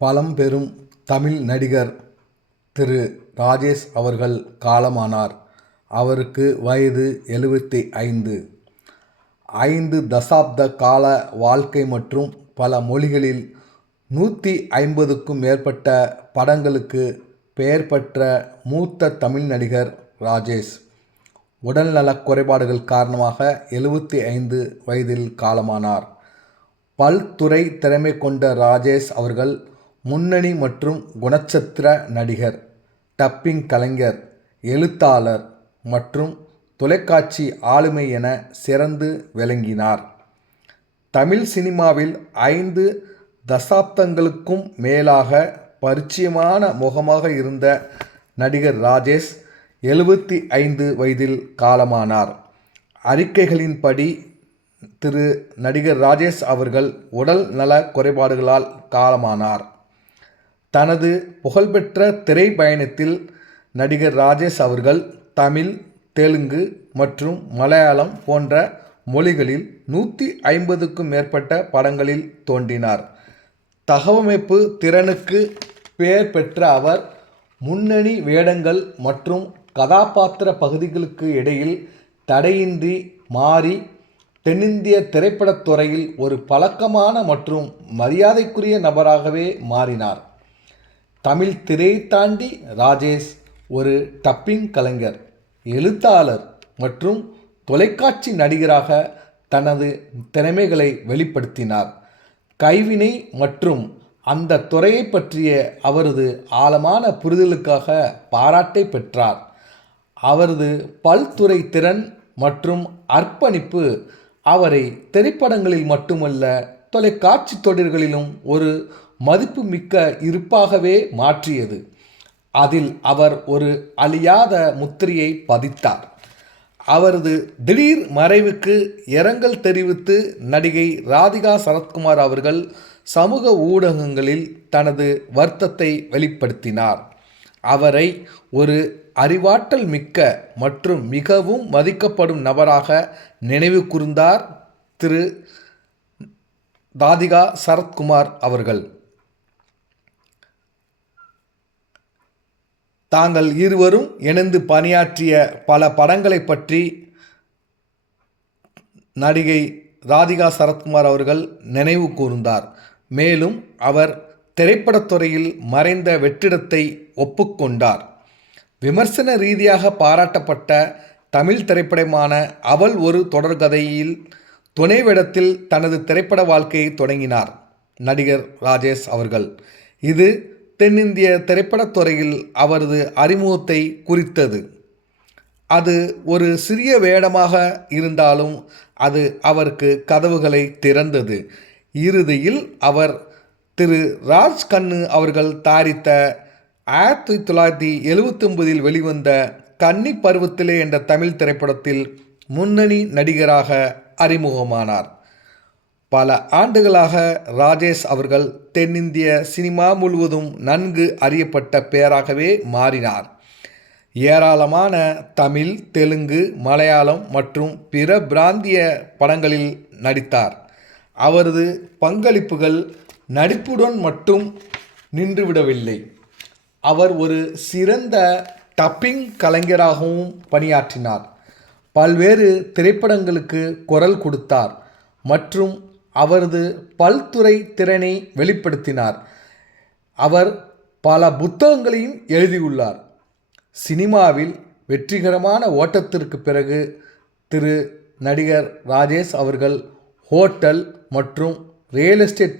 பழம்பெரும் தமிழ் நடிகர் திரு ராஜேஷ் அவர்கள் காலமானார். அவருக்கு வயது 75. 5 தசாப்த கால வாழ்க்கை மற்றும் பல மொழிகளில் 150க்கும் மேற்பட்ட படங்களுக்கு பெயர் பெற்ற மூத்த தமிழ் நடிகர் ராஜேஷ் உடல்நலக் குறைபாடுகள் காரணமாக 75 வயதில் காலமானார். பல்துறை திறமை கொண்ட ராஜேஷ் அவர்கள் முன்னணி மற்றும் குணச்சித்திர நடிகர், டப்பிங் கலைஞர், எழுத்தாளர் மற்றும் தொலைக்காட்சி ஆளுமை என சிறந்து விளங்கினார். தமிழ் சினிமாவில் 5 தசாப்தங்களுக்கும் மேலாக பரிச்சயமான முகமாக இருந்த நடிகர் ராஜேஷ் 75 வயதில் காலமானார். அறிக்கைகளின்படி திரு நடிகர் ராஜேஷ் அவர்கள் உடல் நல குறைபாடுகளால் காலமானார். தனது புகழ்பெற்ற திரை பயணத்தில் நடிகர் ராஜேஷ் அவர்கள் தமிழ், தெலுங்கு மற்றும் மலையாளம் போன்ற மொழிகளில் 150க்கும் மேற்பட்ட படங்களில் தோன்றினார். தகவமைப்பு திறனுக்கு பெயர் பெற்ற அவர் முன்னணி வேடங்கள் மற்றும் கதாபாத்திர பகுதிகளுக்கு இடையில் தடையின்றி மாறி தென்னிந்திய திரைப்படத் துறையில் ஒரு பழக்கமான மற்றும் மரியாதைக்குரிய நபராகவே மாறினார். தமிழ் திரையை தாண்டி ராஜேஷ் ஒரு டப்பிங் கலைஞர், எழுத்தாளர் மற்றும் தொலைக்காட்சி நடிகராக தனது திறமைகளை வெளிப்படுத்தினார். கைவினை மற்றும் அந்த துறையை பற்றிய அவரது ஆழமான புரிதலுக்காக பாராட்டை பெற்றார். அவரது பல்துறை திறன் மற்றும் அர்ப்பணிப்பு அவரை திரைப்படங்களில் மட்டுமல்ல, தொலைக்காட்சி தொடர்களிலும் ஒரு மதிப்புமிக்க இருப்பாகவே மாற்றியது. அதில் அவர் ஒரு அழியாத முத்திரையை பதித்தார். அவரது திடீர் மறைவுக்கு இரங்கல் தெரிவித்து நடிகை ராதிகா சரத்குமார் அவர்கள் சமூக ஊடகங்களில் தனது வருத்தத்தை வெளிப்படுத்தினார். அவரை ஒரு அறிவாற்றல் மிக்க மற்றும் மிகவும் மதிக்கப்படும் நபராக நினைவு கூர்ந்தார் திரு ராதிகா சரத்குமார் அவர்கள். தாங்கள் இருவரும் இணைந்து பணியாற்றிய பல படங்களை பற்றி நடிகை ராதிகா சரத்குமார் அவர்கள் நினைவு கூர்ந்தார். மேலும் அவர் திரைப்படத்துறையில் மறைந்த வெற்றிடத்தை ஒப்புக்கொண்டார். விமர்சன ரீதியாக பாராட்டப்பட்ட தமிழ் திரைப்படமான அவள் ஒரு தொடர்கதையில் துணை வேடத்தில் தனது திரைப்பட வாழ்க்கையை தொடங்கினார் நடிகர் ராஜேஷ் அவர்கள். இது தென்னிந்திய திரைப்படத் துறையில் அவரது அறிமுகத்தை குறித்தது. அது ஒரு சிறிய வேடமாக இருந்தாலும் அது அவருக்கு கதவுகளை திறந்தது. இறுதியில் அவர் திரு ராஜ் கண்ணு அவர்கள் தயாரித்த 1979 வெளிவந்த கன்னி பருவத்திலே என்ற தமிழ் திரைப்படத்தில் முன்னணி நடிகராக அறிமுகமானார். பல ஆண்டுகளாக ராஜேஷ் அவர்கள் தென்னிந்திய சினிமா முழுவதும் நன்கு அறியப்பட்ட பெயராகவே மாறினார். ஏராளமான தமிழ், தெலுங்கு, மலையாளம் மற்றும் பிற பிராந்திய படங்களில் நடித்தார். அவரது பங்களிப்புகள் நடிப்புடன் மட்டும் நின்றுவிடவில்லை. அவர் ஒரு சிறந்த டப்பிங் கலைஞராகவும் பணியாற்றினார். பல்வேறு திரைப்படங்களுக்கு குரல் கொடுத்தார் மற்றும் அவரது பல்துறை திறனை வெளிப்படுத்தினார். அவர் பல புத்தகங்களையும் எழுதியுள்ளார். சினிமாவில் வெற்றிகரமான ஓட்டத்திற்கு பிறகு திரு நடிகர் ராஜேஷ் அவர்கள் ஹோட்டல் மற்றும் ரியல் எஸ்டேட்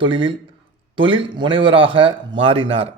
தொழில் முனைவராக மாறினார்.